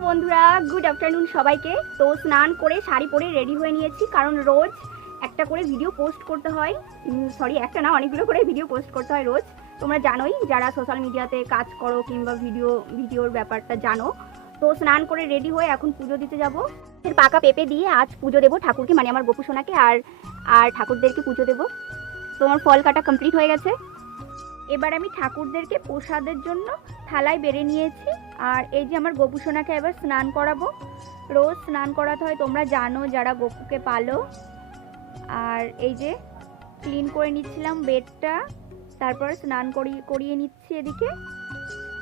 বন্ধুরা good afternoon সবাইকে। তো স্নান করে শাড়ি পরে রেডি হয়ে নিয়েছি, কারণ রোজ একটা করে ভিডিও পোস্ট করতে হয়। একটা না, অনেকগুলো করে ভিডিও পোস্ট করতে হয় রোজ। তোমরা জানোই, যারা সোশ্যাল মিডিয়াতে কাজ করো কিংবা ভিডিওর ব্যাপারটা জানো। তো স্নান করে রেডি হয়ে এখন পুজো দিতে যাব। পাকা পেঁপে দিয়ে আজ পুজো দেবো ঠাকুরকে, মানে আমার গোপু সোনাকে আর আর ঠাকুরদেরকে পুজো দেবো। তোমার ফল কাটা কমপ্লিট হয়ে গেছে। এবার আমি ঠাকুরদেরকে প্রসাদের জন্য থালায় বেড়ে নিয়েছি। আর এই যে আমার গোপু সোনাকে এবার স্নান করাবো। রোজ স্নান করাতে হয়, তোমরা জানো যারা গোপুকে পালো। আর এই যে ক্লিন করে নিচ্ছিলাম বেডটা, তারপর স্নান করিয়ে নিচ্ছি। এদিকে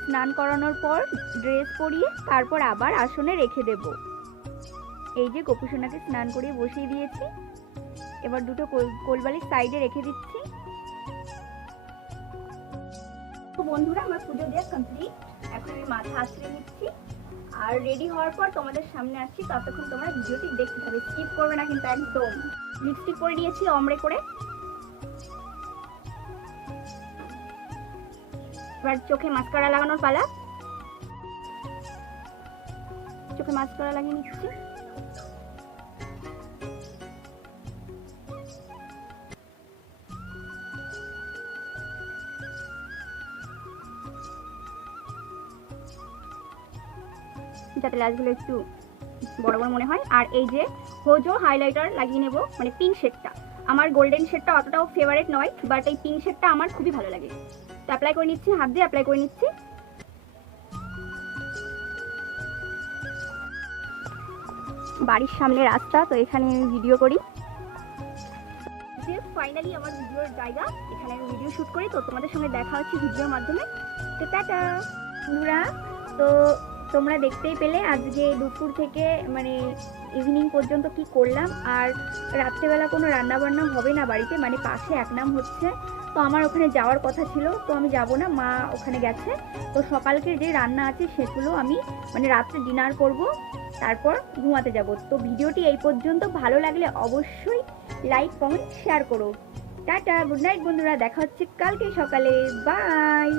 স্নান করানোর পর ড্রেস পরিয়ে তারপর আবার আসনে রেখে দেব। এই যে গোপু সোনাকে স্নান করিয়ে বসিয়ে দিয়েছি। এবার দুটো কোলবালিশ সাইডে রেখে দিচ্ছি। তো বন্ধুরা, আমার পুজো দেওয়া কমপ্লিট। এখন আমি মাথা আশ্রয় নিচ্ছি আর রেডি হওয়ার পর তোমাদের সামনে আসছি। ততক্ষণ তোমরা ভিডিওটি দেখতে থাকবে, স্কিপ করবে না কিন্তু একদম। লিপস্টিক পরে নিয়েছি অমরে করে। এবার চোখে মাস্কারা লাগানোর পালা। চোখে মাস্কারা লাগিয়ে নিচ্ছি। যাতে লাশগুলো একটু বড় বড় মনে হয়। আর এই যে হোজো হাইলাইটার লাগিয়ে নেব, মানে পিঙ্ক শেডটা। আমার গোল্ডেন শেডটা অতটাও ফেভারিট নয়, বাট এই পিঙ্ক শেডটা আমার খুবই ভালো লাগে। তো অ্যাপ্লাই করে নিচ্ছি, হাত দিয়ে অ্যাপ্লাই করে নিচ্ছি। বাড়ির সামনে রাস্তা, তো এখানে আমি ভিডিও করি। যে ফাইনালি আমার ভিডিওর জায়গা, এখানে আমি ভিডিও শ্যুট করি। তো তোমাদের সঙ্গে দেখা হচ্ছে ভিডিওর মাধ্যমে। তো টাটা বন্ধুরা। তো তোমরা দেখতেই পেলে আজকে দুপুর থেকে মানে ইভিনিং পর্যন্ত কি করলাম। আর রাত্রেবেলা কোনো রান্নাবান্না হবে না বাড়িতে, মানে পাশে একনাম হচ্ছে। তো আমার ওখানে যাওয়ার কথা ছিল, তো আমি যাব না, মা ওখানে গেছে। তো সকালকে যে রান্না আছে সেগুলো আমি মানে রাত্রে ডিনার করব, তারপর ঘুমাতে যাব। তো ভিডিওটি এই পর্যন্ত। ভালো লাগলে অবশ্যই লাইক কমেন্ট শেয়ার করো। টাটা, গুড নাইট বন্ধুরা, দেখা হচ্ছে কালকে সকালে। বাই।